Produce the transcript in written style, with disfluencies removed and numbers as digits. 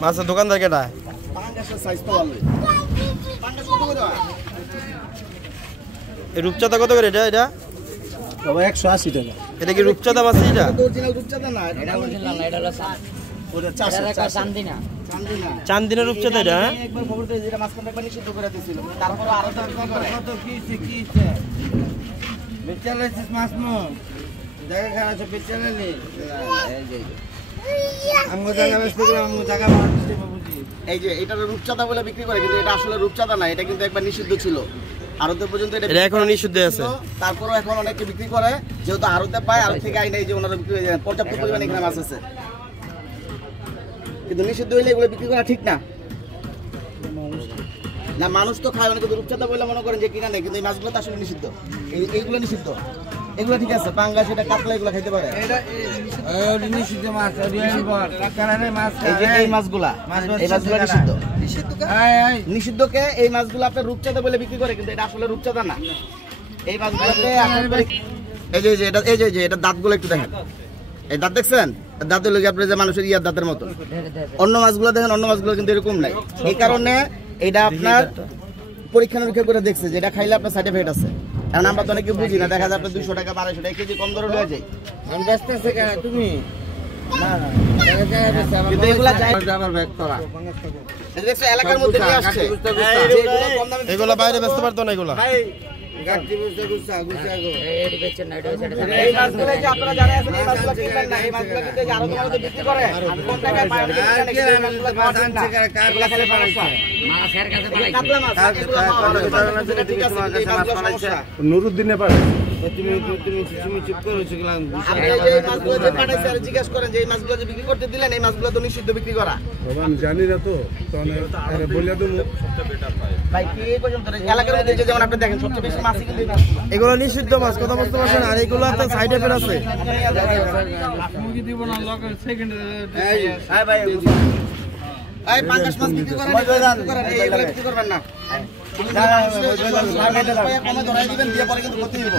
মাছের দোকানদার কেটা? এই রূপচাঁদা কত করে এটা? এটা 180 টাকা। এটা কি রূপচাঁদা মাছ? এটা অরিজিনাল রূপচাঁদা না, এটা অরিজিনাল না, এটা হলো চান্দিনা রূপচাঁদা এটা। একবার খবর পেয়েছি এটা মাছ কাটা নিষিদ্ধ করে দিয়েছিল, তারপর আরো কত কি বেচালাইছিস মাছ মো জায়গা খারাপ আছে বেচালাইনি এই যে আমগো জায়গা বেচতে গেলে আমগো জায়গা মারতে বাবুজি। এই যে এটা রূপচাঁদা বলে বিক্রি করে, কিন্তু এটা আসলে রূপচাঁদা না, এটা কিন্তু একবার নিষিদ্ধ ছিল আরতে পর্যন্ত। এটা এখনো নিষিদ্ধ আছে, তারপরও এখন অনেকে বিক্রি করে, যেহেতু আরতে পায় আরত থেকে আইনে এই যে ওনারা বিক্রি হয়ে যায়, পর্যাপ্ত পরিমাণে এখানে মাছ আছে, কিন্তু নিষিদ্ধ হইলে এগুলো বিক্রি করা ঠিক না। না মানুষ তো খায়, অনেকে রূপচাঁদা বলে মনে করেন যে কিনা নেই, কিন্তু এই মাছগুলো তো আসলে নিষিদ্ধ। এইগুলো নিষিদ্ধ, এগুলো ঠিক আছে, পাঙ্গাস এটা কাতলা এগুলো খাইতে পারে। নিষিদ্ধ মাছ এই মাছগুলা, এই মাছগুলো নিষিদ্ধ। নিষিদ্ধকে এই মাছগুলো আপনার রূপচাঁদা বলে বিক্রি করে, কিন্তু এটা আসলে রূপচাঁদা না। এই মাছগুলোতে এই যে এটা দাঁতগুলো একটু দেখেন, এই দাঁত দেখছেন? দাঁত হলো আপনার যে মানুষের ইয়ার দাঁতের মতো। অন্য মাছগুলো দেখেন, অন্য মাছগুলো কিন্তু এরকম নাই। এই কারণে এটা আপনার পরীক্ষা নিরীক্ষা করে দেখছে যে এটা খাইলে আপনার সাইড এফেক্ট আছে। কারণ আমরা তো অনেকে বুঝি না, দেখা যায় আপনার 200 টাকা 1200 টাকা কেজি কম দরে হয়ে যায়। তুমি এলাকার মধ্যে নিয়ে আসছে, এগুলো বাইরে বেচতে পারতো না। এগুলো নুরুদ্দিনে পারে জিজ্ঞেস করেন যে এই মাছগুলো যে বিক্রি করতে দিলেন, এই মাছগুলো তো নিষিদ্ধ বিক্রি করা। জানি না তো বলে তো ভাই কি পর্যন্ত এলাকার মধ্যে যেমন আপনি দেখেন সবচেয়ে বেশি মাছই কিন্তু এগুলো নিষিদ্ধ মাছ, কথা বুঝতে পারছেন? আর এগুলো তো সাইড এফেক্ট আছে। এই পাঙ্গাস মাছ বিক্রি করেন, এইগুলো বিক্রি করবেন না। কমে ধরাই দিবেন, দিয়ে পরে কিন্তু ক্ষতি হইব।